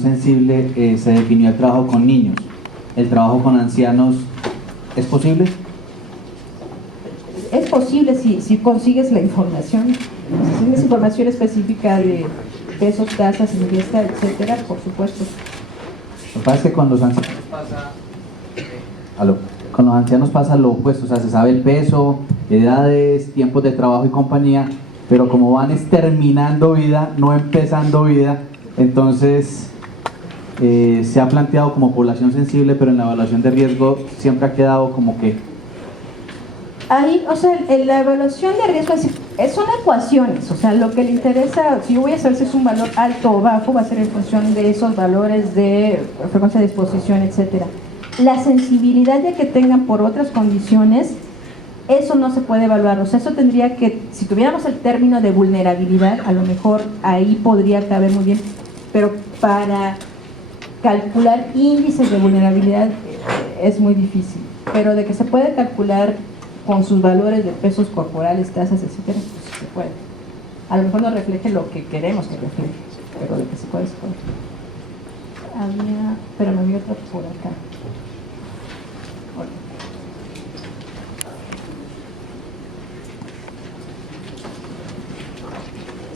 sensible se definió el trabajo con niños. ¿El trabajo con ancianos es posible? Es posible si consigues la información, si tienes información específica de pesos, tasas, ingesta, etcétera, por supuesto. Lo que pasa es que con los ancianos pasa, con los ancianos pasa lo opuesto, o sea, se sabe el peso, edades, tiempos de trabajo y compañía, pero como van terminando vida, no empezando vida, entonces se ha planteado como población sensible, pero en la evaluación de riesgo siempre ha quedado como que... Ahí, o sea, en la evaluación de riesgo son ecuaciones, o sea, lo que le interesa, si yo voy a saber si es un valor alto o bajo, va a ser en función de esos valores de frecuencia de exposición, etcétera. La sensibilidad ya que tengan por otras condiciones, eso no se puede evaluar, o sea, eso tendría que, si tuviéramos el término de vulnerabilidad, a lo mejor ahí podría caber muy bien, pero para calcular índices de vulnerabilidad es muy difícil, pero de que se puede calcular con sus valores de pesos corporales, tasas, etcétera, pues se puede. A lo mejor no refleje lo que queremos que refleje, pero de que se puede, se puede. Pero me había otra por acá.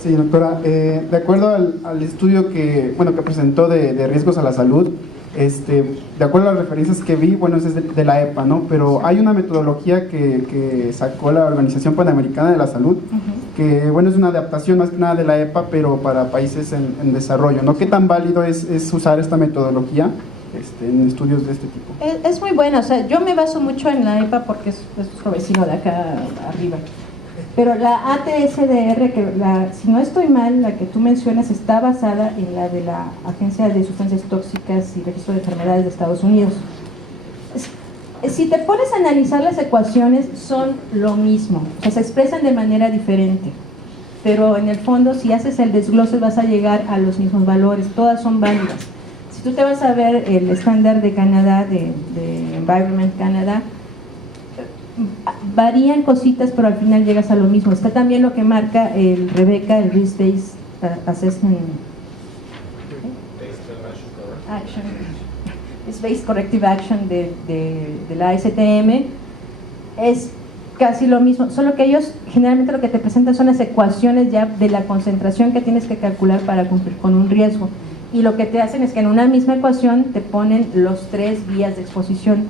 Sí, doctora, de acuerdo al estudio que presentó de riesgos a la salud, de acuerdo a las referencias que vi, bueno, es de la EPA, ¿no? Pero hay una metodología que sacó la Organización Panamericana de la Salud, que, bueno, es una adaptación más que nada de la EPA, pero para países en desarrollo, ¿no? ¿Qué tan válido es usar esta metodología en estudios de este tipo? Es muy buena, o sea, yo me baso mucho en la EPA porque es nuestro vecino de acá arriba. Pero la ATSDR, si no estoy mal, la que tú mencionas está basada en la de la Agencia de Sustancias Tóxicas y Registro de Enfermedades de Estados Unidos. Si te pones a analizar las ecuaciones, son lo mismo, o sea, se expresan de manera diferente, pero en el fondo, si haces el desglose, vas a llegar a los mismos valores, todas son válidas. Si tú te vas a ver el estándar de Canadá, de Environment Canada, varían cositas, pero al final llegas a lo mismo. Está también lo que marca el RBECA, el Risk Based Assessment Action, Risk Based Corrective Action de la ASTM, es casi lo mismo, solo que ellos generalmente lo que te presentan son las ecuaciones ya de la concentración que tienes que calcular para cumplir con un riesgo, y lo que te hacen es que en una misma ecuación te ponen los 3 vías de exposición.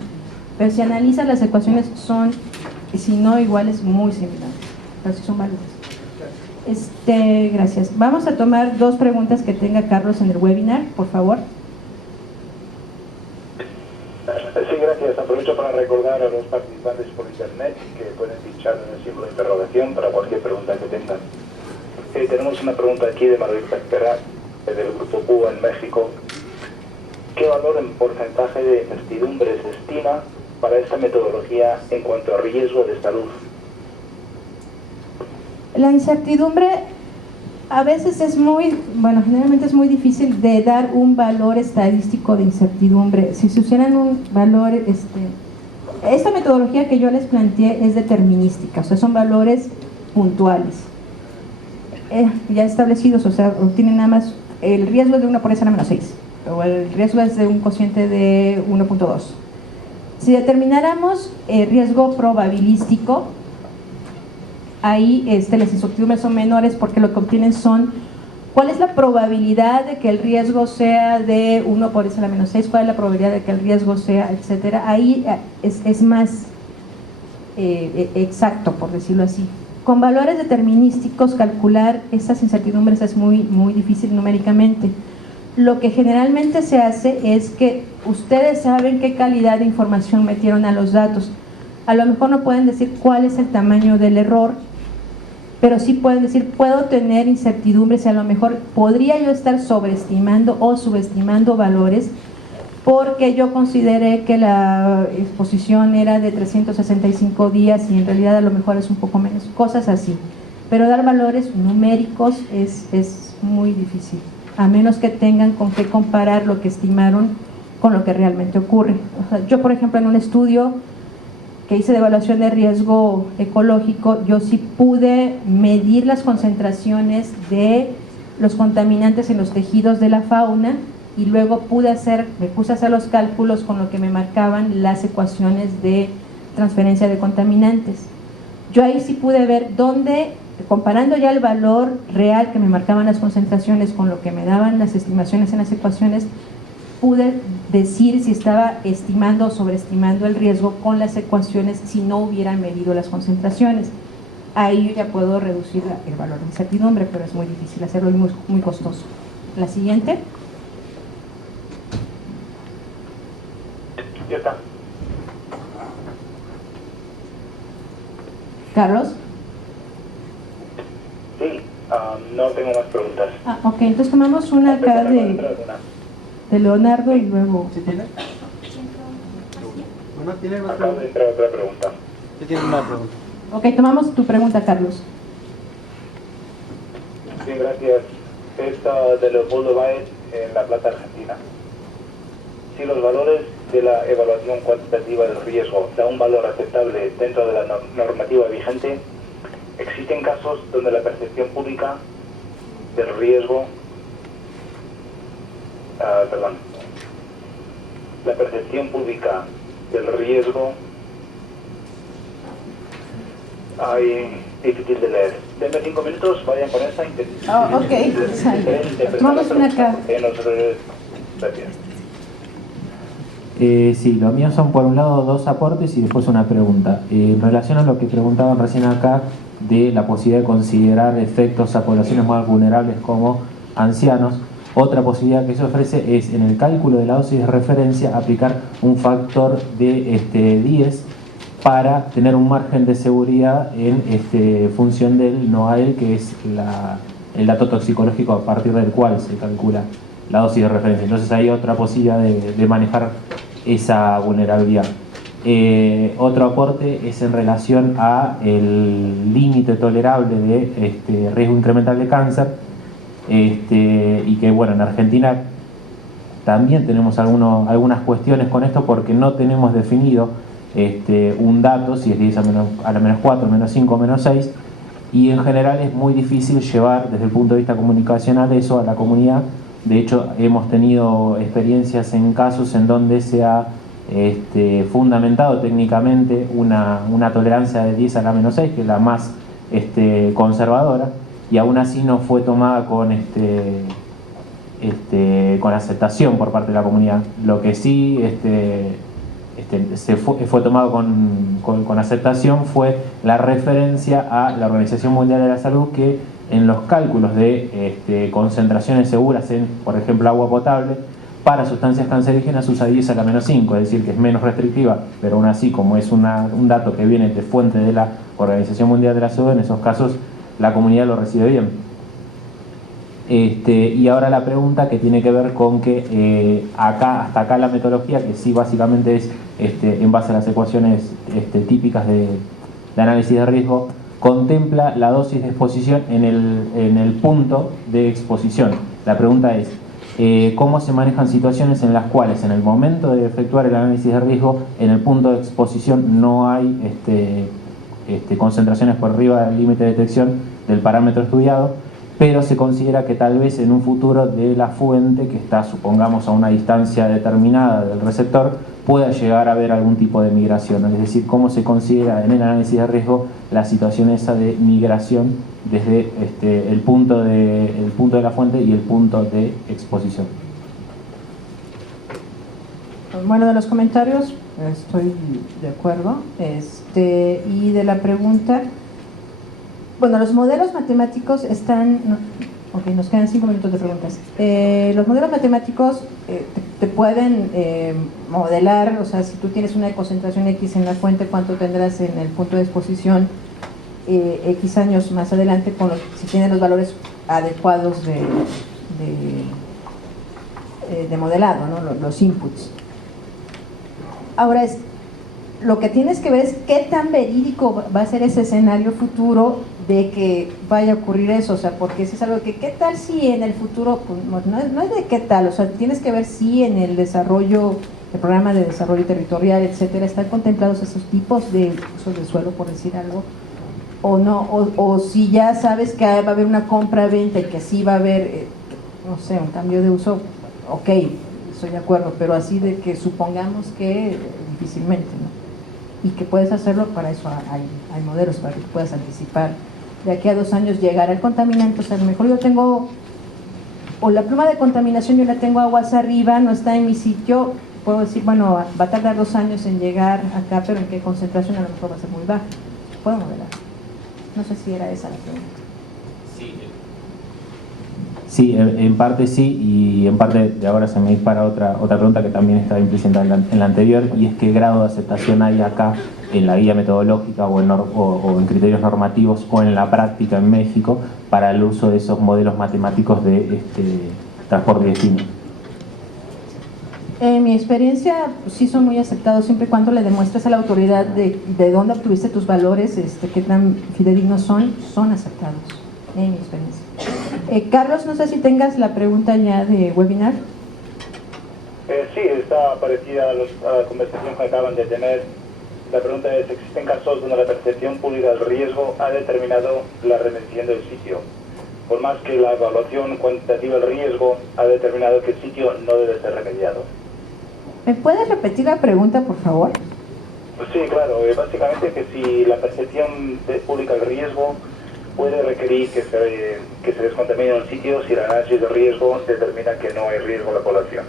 Pero si analizas las ecuaciones son, si no iguales, muy similares, pero sí son válidas. Gracias. Vamos a tomar 2 preguntas que tenga Carlos en el webinar, por favor. Sí, gracias. Aprovecho para recordar a los participantes por internet que pueden pinchar en el símbolo de interrogación para cualquier pregunta que tengan. Tenemos una pregunta aquí de Margarita Espera, del Grupo Q en México. ¿Qué valor en porcentaje de incertidumbre se estima para esta metodología en cuanto a riesgo de salud? La incertidumbre a veces generalmente es muy difícil de dar un valor estadístico de incertidumbre. Si se usaran un valor, esta metodología que yo les planteé es determinística, o sea, son valores puntuales, ya establecidos, o sea, tienen nada más, el riesgo es de 1 por S a la menos 6, o el riesgo es de un cociente de 1.2. Si determináramos riesgo probabilístico, ahí las incertidumbres son menores porque lo que obtienen son cuál es la probabilidad de que el riesgo sea de 1 por S a la menos 6, cuál es la probabilidad de que el riesgo sea, etcétera. Ahí es más exacto, por decirlo así. Con valores determinísticos, calcular esas incertidumbres es muy, muy difícil numéricamente. Lo que generalmente se hace es que ustedes saben qué calidad de información metieron a los datos. A lo mejor no pueden decir cuál es el tamaño del error, pero sí pueden decir, puedo tener incertidumbres y a lo mejor podría yo estar sobreestimando o subestimando valores porque yo consideré que la exposición era de 365 días y en realidad a lo mejor es un poco menos, cosas así. Pero dar valores numéricos es muy difícil, a menos que tengan con qué comparar lo que estimaron con lo que realmente ocurre. O sea, yo, por ejemplo, en un estudio que hice de evaluación de riesgo ecológico, yo sí pude medir las concentraciones de los contaminantes en los tejidos de la fauna y luego me puse a hacer los cálculos con lo que me marcaban las ecuaciones de transferencia de contaminantes. Yo ahí sí pude ver dónde, comparando ya el valor real que me marcaban las concentraciones con lo que me daban las estimaciones en las ecuaciones, pude decir si estaba estimando o sobreestimando el riesgo con las ecuaciones si no hubieran medido las concentraciones. Ahí yo ya puedo reducir el valor de incertidumbre, pero es muy difícil hacerlo y muy, muy costoso. La siguiente. Ya está. Carlos. Sí, no tengo más preguntas. Ok, entonces tomamos una acá de Leonardo y luego... ¿Sí tiene? Bueno, ¿tiene más Acaba de preguntas? entrar otra pregunta. Sí tiene una pregunta. Ok, tomamos tu pregunta, Carlos. Sí, gracias. Esta de Leopoldo Báez en La Plata, Argentina. Si los valores de la evaluación cuantitativa del riesgo da un valor aceptable dentro de la normativa vigente, existen casos donde la percepción pública del riesgo, la percepción pública del riesgo, difícil de leer. Denme 5 minutos, vayan con esta. Ok, tomamos una acá. Gracias. Sí, lo mío son por un lado 2 aportes y después una pregunta. En relación a lo que preguntaban recién acá de la posibilidad de considerar efectos a poblaciones más vulnerables como ancianos, otra posibilidad que se ofrece es en el cálculo de la dosis de referencia aplicar un factor de 10 para tener un margen de seguridad en función del NOAEL, que es el dato toxicológico a partir del cual se calcula la dosis de referencia. Entonces hay otra posibilidad de manejar esa vulnerabilidad. Otro aporte es en relación a el límite tolerable de riesgo incremental de cáncer, y que bueno, en Argentina también tenemos algunas cuestiones con esto porque no tenemos definido un dato, si es 10 a la menos 4, menos 5, menos 6, y en general es muy difícil llevar desde el punto de vista comunicacional eso a la comunidad. De hecho, hemos tenido experiencias en casos en donde se ha fundamentado técnicamente una tolerancia de 10 a la menos 6, que es la más conservadora, y aún así no fue tomada con aceptación por parte de la comunidad. Lo que sí fue tomado con aceptación fue la referencia a la Organización Mundial de la Salud, que en los cálculos de concentraciones seguras en, por ejemplo, agua potable, para sustancias cancerígenas usa 10 a la menos 5, es decir, que es menos restrictiva, pero aún así, como es un dato que viene de fuente de la Organización Mundial de la Salud, en esos casos la comunidad lo recibe bien. Y ahora la pregunta que tiene que ver con que hasta acá la metodología, que sí básicamente es en base a las ecuaciones típicas de análisis de riesgo, contempla la dosis de exposición en el punto de exposición. La pregunta es, ¿cómo se manejan situaciones en las cuales en el momento de efectuar el análisis de riesgo, en el punto de exposición no hay concentraciones por arriba del límite de detección del parámetro estudiado, pero se considera que tal vez en un futuro de la fuente, que está, supongamos, a una distancia determinada del receptor, pueda llegar a haber algún tipo de migración? Es decir, cómo se considera en el análisis de riesgo la situación esa de migración desde el punto de la fuente y el punto de exposición. Bueno, de los comentarios estoy de acuerdo. Y de la pregunta, bueno, los modelos matemáticos están... Ok, nos quedan 5 minutos de preguntas. Los modelos matemáticos te pueden modelar, o sea, si tú tienes una concentración X en la fuente, cuánto tendrás en el punto de exposición X años más adelante, si tienen los valores adecuados de modelado, ¿no? Los inputs. Ahora, lo que tienes que ver es qué tan verídico va a ser ese escenario futuro de que vaya a ocurrir eso, o sea, porque si es algo que, ¿qué tal si en el futuro? Pues no es de qué tal, o sea, tienes que ver si en el desarrollo, el programa de desarrollo territorial, etcétera, están contemplados esos tipos de usos de suelo, por decir algo, o no, o si ya sabes que va a haber una compra-venta y que sí va a haber, no sé, un cambio de uso, ok, estoy de acuerdo, pero así de que supongamos que difícilmente, ¿no? Y que puedes hacerlo, para eso hay modelos, para que puedas anticipar de aquí a 2 años llegar al contaminante. O sea, a lo mejor yo tengo, o la pluma de contaminación yo la tengo aguas arriba, no está en mi sitio, puedo decir, bueno, va a tardar 2 años en llegar acá, pero en qué concentración a lo mejor va a ser muy baja. Puedo modelar. No sé si era esa la pregunta. Sí, en parte sí, y en parte de ahora se me dispara otra pregunta que también estaba implícita en la anterior, y es qué grado de aceptación hay acá en la guía metodológica o en criterios normativos o en la práctica en México para el uso de esos modelos matemáticos de transporte y destino. En mi experiencia, pues, sí son muy aceptados siempre y cuando le demuestres a la autoridad de dónde obtuviste tus valores, qué tan fidedignos son aceptados, en mi experiencia. Carlos, no sé si tengas la pregunta ya de webinar. Sí, está parecida a la conversación que acaban de tener. La pregunta es, ¿existen casos donde la percepción pública del riesgo ha determinado la remediación del sitio? Por más que la evaluación cuantitativa del riesgo ha determinado que el sitio no debe ser remediado. ¿Me puedes repetir la pregunta, por favor? Pues sí, claro. Básicamente que si la percepción pública del riesgo puede requerir que se descontamine un sitio si el análisis de riesgo determina que no hay riesgo a la población.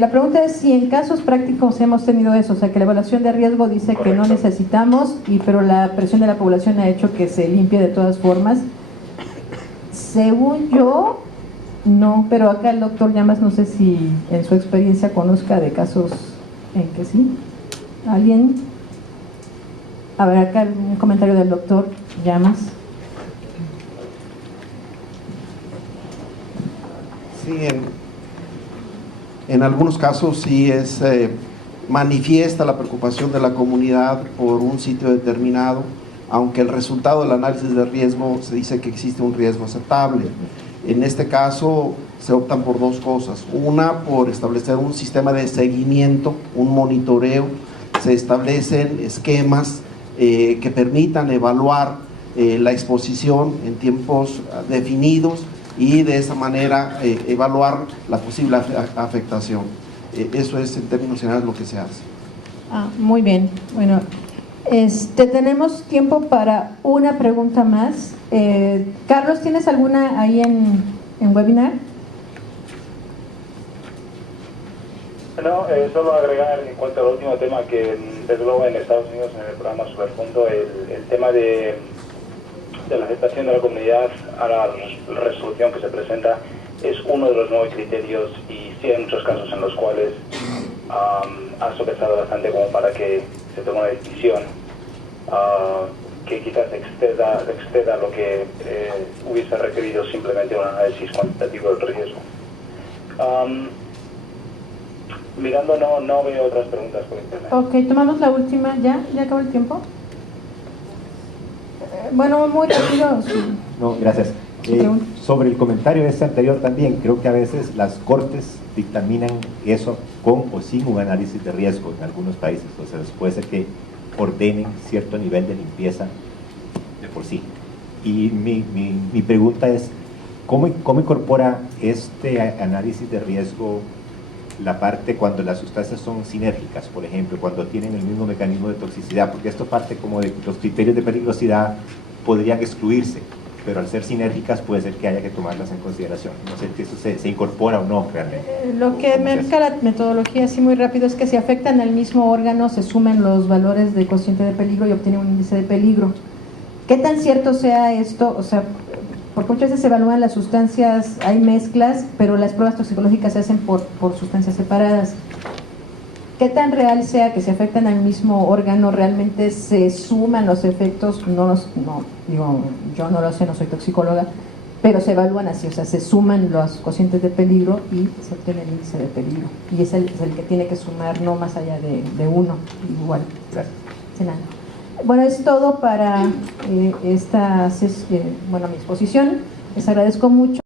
La pregunta es si en casos prácticos hemos tenido eso, o sea, que la evaluación de riesgo dice que no necesitamos, pero la presión de la población ha hecho que se limpie de todas formas. Según yo, no, pero acá el doctor Llamas, no sé si en su experiencia conozca de casos en que sí. ¿Alguien? A ver, acá un comentario del doctor Llamas. Sí, en algunos casos sí manifiesta la preocupación de la comunidad por un sitio determinado, aunque el resultado del análisis de riesgo se dice que existe un riesgo aceptable. En este caso se optan por 2 cosas. Una, por establecer un sistema de seguimiento, un monitoreo. Se establecen esquemas que permitan evaluar la exposición en tiempos definidos y de esa manera evaluar la posible afectación. Eso es en términos generales lo que se hace. Muy bien. Bueno, tenemos tiempo para una pregunta más. Carlos, ¿tienes alguna ahí en webinar? No, solo agregar en cuanto al último tema que desde luego en Estados Unidos en el programa Superfondo, el tema de la aceptación de la comunidad a la resolución que se presenta es uno de los 9 criterios, y sí hay muchos casos en los cuales ha sopesado bastante como para que se tome una decisión que quizás exceda lo que hubiese requerido simplemente un análisis cuantitativo del riesgo. Mirando, no veo otras preguntas por internet. Ok, tomamos la última. ¿Ya acabó el tiempo? Bueno, muy rápido. No, gracias. Sobre el comentario anterior también, creo que a veces las cortes dictaminan eso con o sin un análisis de riesgo en algunos países. O sea, puede ser que ordenen cierto nivel de limpieza de por sí. Y mi pregunta es, ¿cómo incorpora este análisis de riesgo la parte cuando las sustancias son sinérgicas, por ejemplo, cuando tienen el mismo mecanismo de toxicidad? Porque esto parte como de los criterios de peligrosidad podrían excluirse, pero al ser sinérgicas puede ser que haya que tomarlas en consideración. No sé si eso se incorpora o no realmente. Lo que marca la metodología así muy rápido es que si afectan al mismo órgano se sumen los valores de cociente de peligro y obtienen un índice de peligro. ¿Qué tan cierto sea esto? O sea, porque muchas veces se evalúan las sustancias, hay mezclas, pero las pruebas toxicológicas se hacen por sustancias separadas. ¿Qué tan real sea que si afectan al mismo órgano realmente se suman los efectos? No, digo, yo no lo sé, no soy toxicóloga, pero se evalúan así, o sea, se suman los cocientes de peligro y se obtiene el índice de peligro. Y es el que tiene que sumar, no más allá de uno, igual. Gracias. Sin nada. Bueno, es todo para mi exposición. Les agradezco mucho.